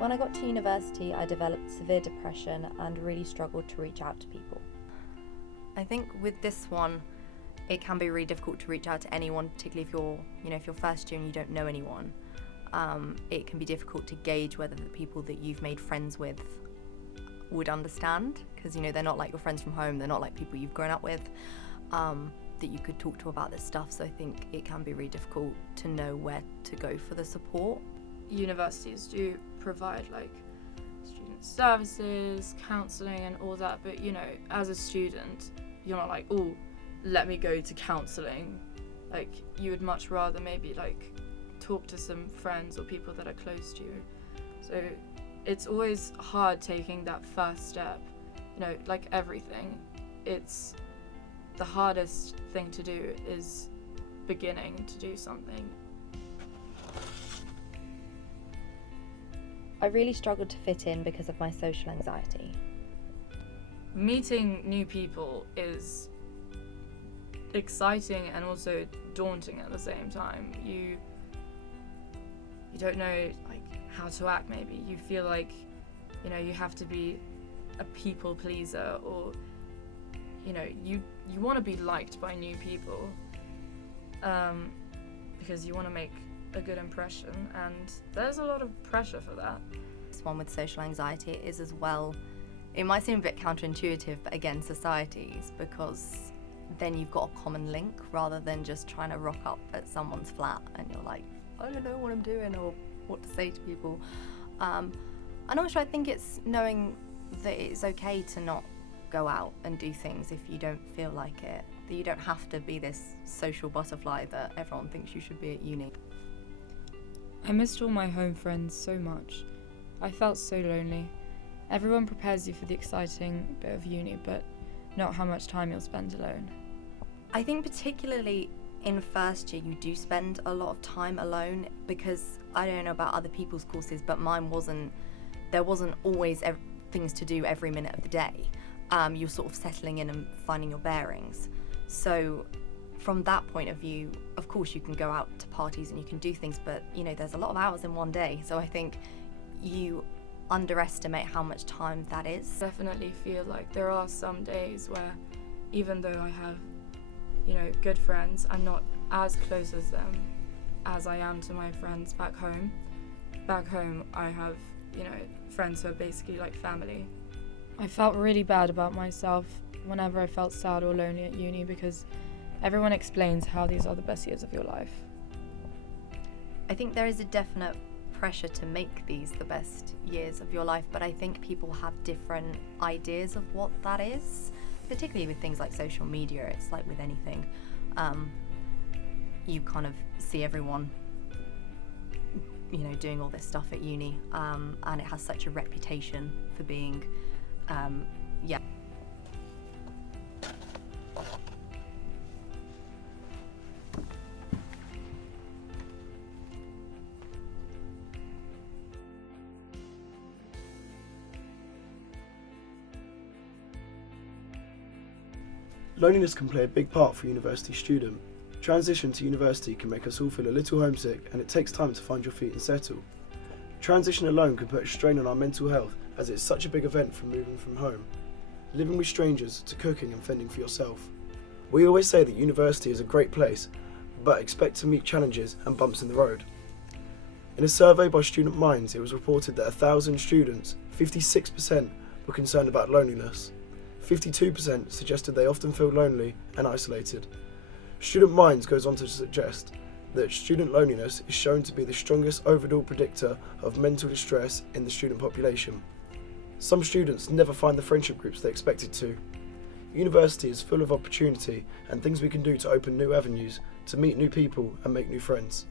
When I got to university, I developed severe depression and really struggled to reach out to people. I think with this one, it can be really difficult to reach out to anyone, particularly if you're first year and you don't know anyone. It can be difficult to gauge whether the people that you've made friends with would understand, because they're not like your friends from home, they're not like people you've grown up with, that you could talk to about this stuff. So I think it can be really difficult to know where to go for the support. Universities do provide student services, counselling and all that, but as a student you're not like, oh, let me go to counselling. You would much rather maybe talk to some friends or people that are close to you. So it's always hard taking that first step. Like everything, it's the hardest thing to do is beginning to do something. I really struggled to fit in because of my social anxiety. Meeting new people is exciting and also daunting at the same time. You don't know how to act. Maybe you feel like you have to be a people pleaser, or you want to be liked by new people because you want to make a good impression, and there's a lot of pressure for that. This one with social anxiety is as well, it might seem a bit counterintuitive, but again, societies, because then you've got a common link rather than just trying to rock up at someone's flat and you're like, I don't know what I'm doing or what to say to people. And also I think it's knowing that it's okay to not go out and do things if you don't feel like it, that you don't have to be this social butterfly that everyone thinks you should be at uni. I missed all my home friends so much. I felt so lonely. Everyone prepares you for the exciting bit of uni, but not how much time you'll spend alone. I think particularly in first year you do spend a lot of time alone, because I don't know about other people's courses, but there wasn't always things to do every minute of the day. You're sort of settling in and finding your bearings. So from that point of view, of course you can go out to parties and you can do things, but there's a lot of hours in one day. So I think you underestimate how much time that is. Definitely feel like there are some days where even though I have, good friends, I'm not as close as them as I am to my friends back home. Back home I have, friends who are basically like family. I felt really bad about myself whenever I felt sad or lonely at uni, because everyone explains how these are the best years of your life. I think there is a definite pressure to make these the best years of your life, but I think people have different ideas of what that is, particularly with things like social media. It's like with anything. You kind of see everyone doing all this stuff at uni, and it has such a reputation for being Loneliness can play a big part for a university student. Transition to university can make us all feel a little homesick, and it takes time to find your feet and settle. Transition alone can put a strain on our mental health, as it's such a big event from moving from home, living with strangers, to cooking and fending for yourself. We always say that university is a great place, but expect to meet challenges and bumps in the road. In a survey by Student Minds, it was reported that 1,000 students, 56% were concerned about loneliness. 52% suggested they often feel lonely and isolated. Student Minds goes on to suggest that student loneliness is shown to be the strongest overall predictor of mental distress in the student population. Some students never find the friendship groups they expected to. University is full of opportunity and things we can do to open new avenues, to meet new people and make new friends.